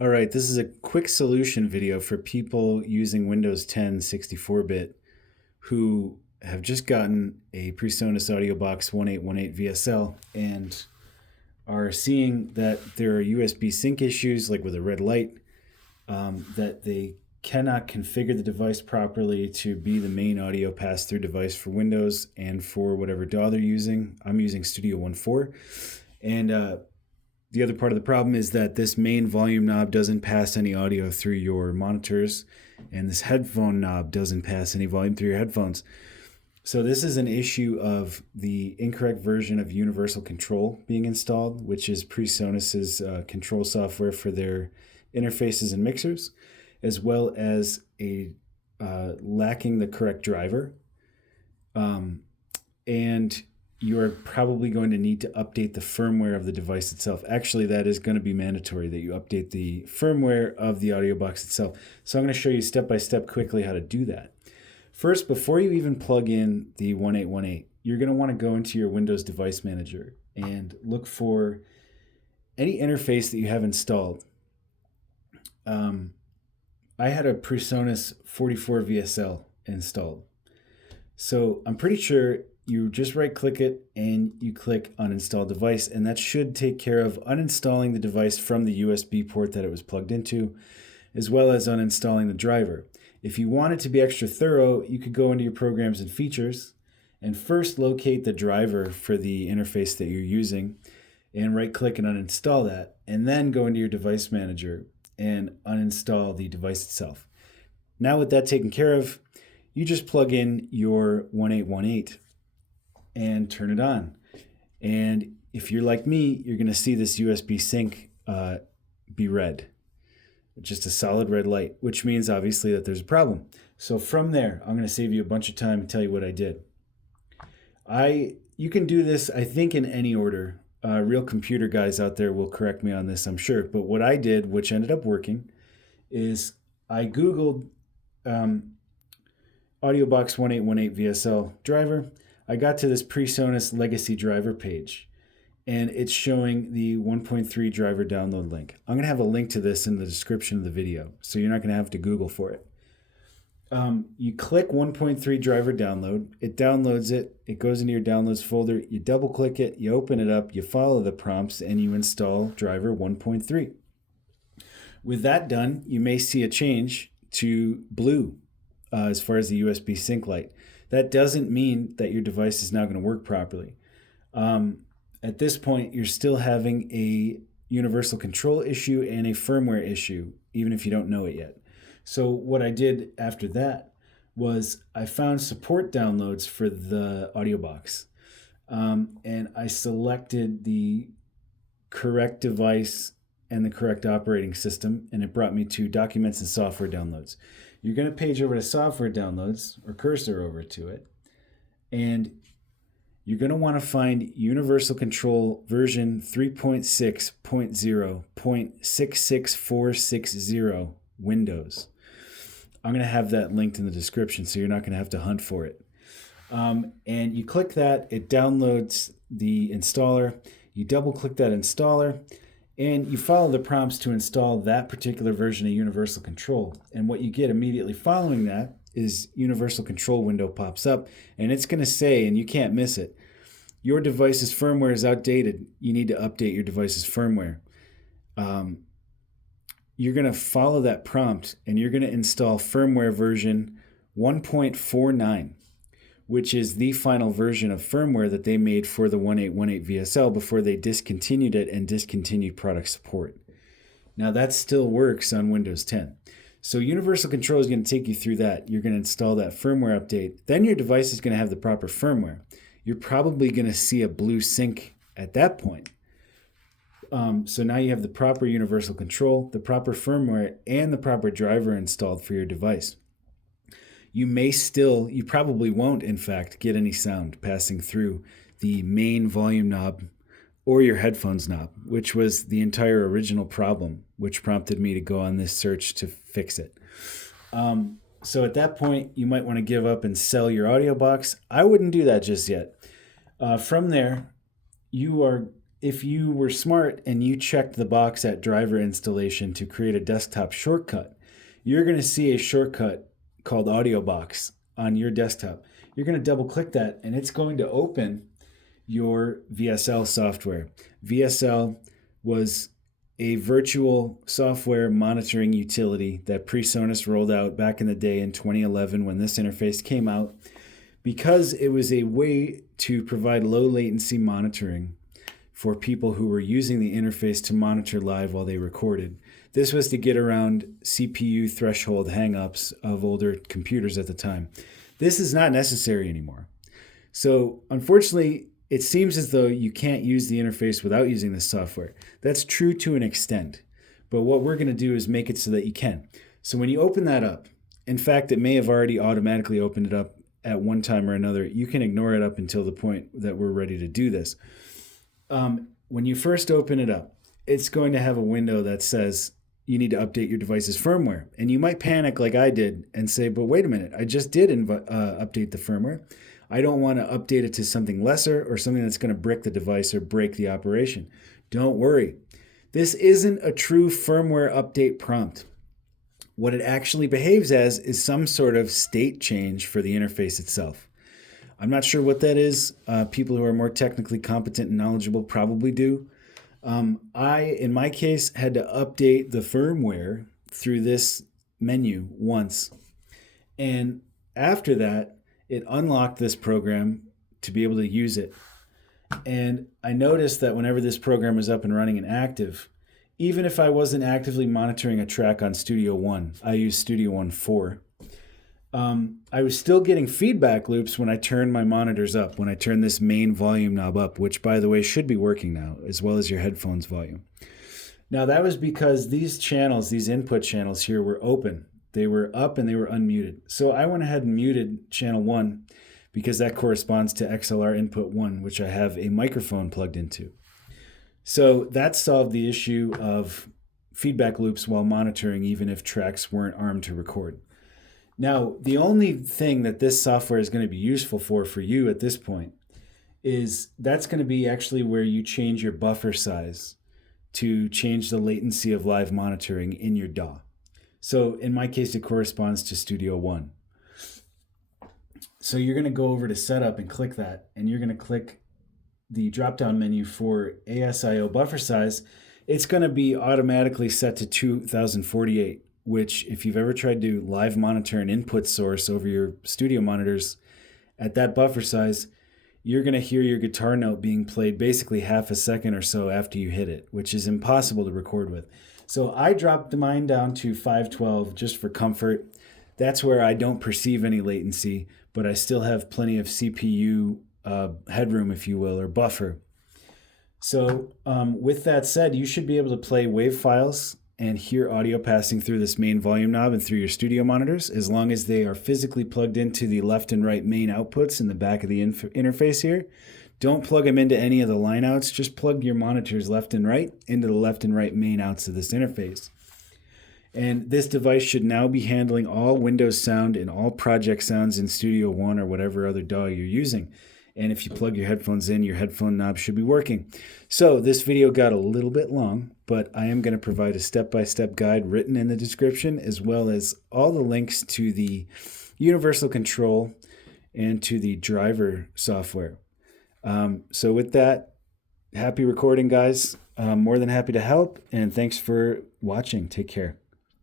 All right, this is a quick solution video for people using Windows 10 64-bit who have just gotten a PreSonus AudioBox 1818VSL and are seeing that there are USB sync issues, like with a red light, that they cannot configure the device properly to be the main audio pass-through device for Windows and for whatever DAW they're using. I'm using Studio 1.4, and the other part of the problem is that this main volume knob doesn't pass any audio through your monitors, and this headphone knob doesn't pass any volume through your headphones. So this is an issue of the incorrect version of Universal Control being installed, which is PreSonus's control software for their interfaces and mixers, as well as lacking the correct driver. And you're probably going to need to update the firmware of the device itself. Actually, that is going to be mandatory that you update the firmware of the audio box itself. So I'm going to show you step by step quickly how to do that. First, before you even plug in the 1818, you're going to want to go into your Windows Device Manager and look for any interface that you have installed. I had a PreSonus 44VSL installed. So I'm pretty sure you just right-click it and you click Uninstall Device, and that should take care of uninstalling the device from the USB port that it was plugged into, as well as uninstalling the driver. If you want it to be extra thorough, you could go into your Programs and Features and first locate the driver for the interface that you're using and right-click and uninstall that, and then go into your Device Manager and uninstall the device itself. Now with that taken care of, you just plug in your 1818 and turn it on. And if you're like me, you're going to see this USB sync be red. Just a solid red light, which means obviously that there's a problem. So from there, I'm going to save you a bunch of time and tell you what I did. You can do this, I think, in any order. Real computer guys out there will correct me on this, I'm sure. But what I did, which ended up working, is I Googled AudioBox 1818VSL driver. I got to this PreSonus legacy driver page, and it's showing the 1.3 driver download link. I'm going to have a link to this in the description of the video, so you're not going to have to Google for it. You click 1.3 driver download, it downloads it, it goes into your downloads folder, you double click it, you open it up, you follow the prompts, and you install driver 1.3. With that done, you may see a change to blue as far as the USB sync light. That doesn't mean that your device is now going to work properly. At this point, you're still having a universal control issue and a firmware issue, even if you don't know it yet. So what I did after that was I found support downloads for the AudioBox, and I selected the correct device and the correct operating system, and it brought me to Documents and Software Downloads. You're going to page over to Software Downloads, or cursor over to it, and you're going to want to find Universal Control version 3.6.0.66460 Windows. I'm going to have that linked in the description, so you're not going to have to hunt for it. And you click that, it downloads the installer. You double click that installer, and you follow the prompts to install that particular version of Universal Control. And what you get immediately following that is Universal Control window pops up, and it's going to say, and you can't miss it, your device's firmware is outdated. You need to update your device's firmware. You're going to follow that prompt, and you're going to install firmware version 1.49, which is the final version of firmware that they made for the 1818VSL before they discontinued it and discontinued product support. Now that still works on Windows 10. So Universal Control is going to take you through that. You're going to install that firmware update. Then your device is going to have the proper firmware. You're probably going to see a blue sync at that point. So now you have the proper Universal Control, the proper firmware, and the proper driver installed for your device. You probably won't, in fact, get any sound passing through the main volume knob or your headphones knob, which was the entire original problem, which prompted me to go on this search to fix it. So at that point, you might want to give up and sell your audio box. I wouldn't do that just yet. From there, if you were smart and you checked the box at driver installation to create a desktop shortcut, you're going to see a shortcut called AudioBox on your desktop. You're going to double click that and it's going to open your VSL software. VSL was a virtual software monitoring utility that PreSonus rolled out back in the day in 2011 when this interface came out, because it was a way to provide low latency monitoring for people who were using the interface to monitor live while they recorded. This was to get around CPU threshold hangups of older computers at the time. This is not necessary anymore. So unfortunately, it seems as though you can't use the interface without using this software. That's true to an extent, but what we're going to do is make it so that you can. So when you open that up, in fact, it may have already automatically opened it up at one time or another. You can ignore it up until the point that we're ready to do this. When you first open it up, it's going to have a window that says you need to update your device's firmware. And you might panic like I did and say, but wait a minute, I just did update the firmware. I don't want to update it to something lesser or something that's going to brick the device or break the operation. Don't worry. This isn't a true firmware update prompt. What it actually behaves as is some sort of state change for the interface itself. I'm not sure what that is. People who are more technically competent and knowledgeable probably do. I, in my case, had to update the firmware through this menu once. And after that, it unlocked this program to be able to use it. And I noticed that whenever this program is up and running and active, even if I wasn't actively monitoring a track on Studio One, I use Studio One 4, I was still getting feedback loops when I turned my monitors up, when I turned this main volume knob up, which, by the way, should be working now, as well as your headphones volume. Now, that was because these channels, these input channels here, were open. They were up and they were unmuted. So I went ahead and muted channel 1 because that corresponds to XLR input 1, which I have a microphone plugged into. So that solved the issue of feedback loops while monitoring, even if tracks weren't armed to record. Now, the only thing that this software is going to be useful for you at this point is that's going to be actually where you change your buffer size to change the latency of live monitoring in your DAW. So in my case, it corresponds to Studio One. So you're going to go over to Setup and click that, and you're going to click the drop-down menu for ASIO buffer size. It's going to be automatically set to 2048. Which, if you've ever tried to live monitor an input source over your studio monitors at that buffer size, you're going to hear your guitar note being played basically half a second or so after you hit it, which is impossible to record with. So I dropped mine down to 512 just for comfort. That's where I don't perceive any latency, but I still have plenty of CPU headroom, if you will, or buffer. So with that said, you should be able to play WAV files and hear audio passing through this main volume knob and through your studio monitors, as long as they are physically plugged into the left and right main outputs in the back of the interface here. Don't plug them into any of the line outs, just plug your monitors left and right into the left and right main outs of this interface. And this device should now be handling all Windows sound and all project sounds in Studio One or whatever other DAW you're using. And if you plug your headphones in, your headphone knob should be working. So this video got a little bit long, but I am going to provide a step-by-step guide written in the description, as well as all the links to the universal control and to the driver software. So with that, happy recording, guys. More than happy to help, and thanks for watching. Take care.